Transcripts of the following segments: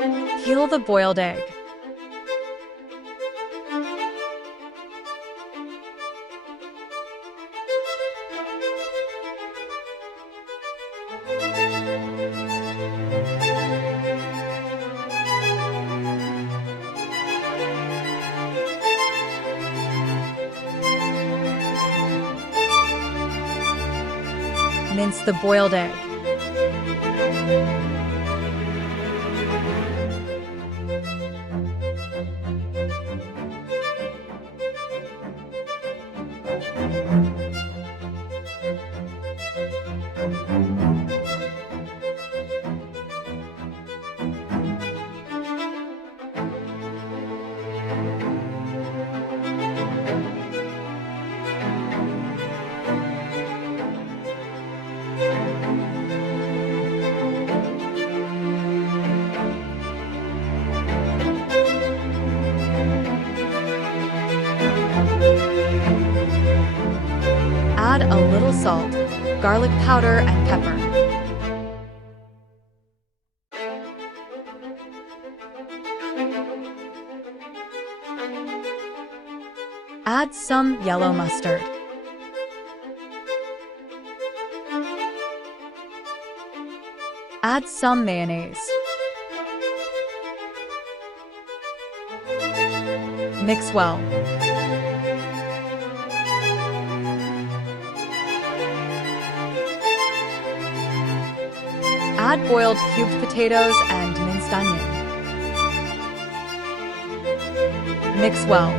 Peel the boiled egg. Mince the boiled egg. Add a little salt, garlic powder, and pepper. Add some yellow mustard. Add some mayonnaise. Mix well. Add boiled cubed potatoes and minced onion. Mix well.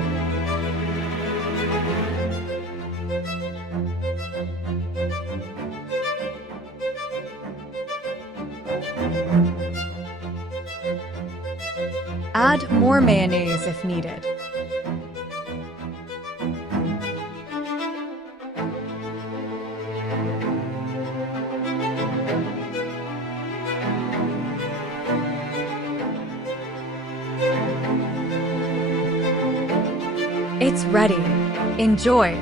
Add more mayonnaise if needed. It's ready. Enjoy!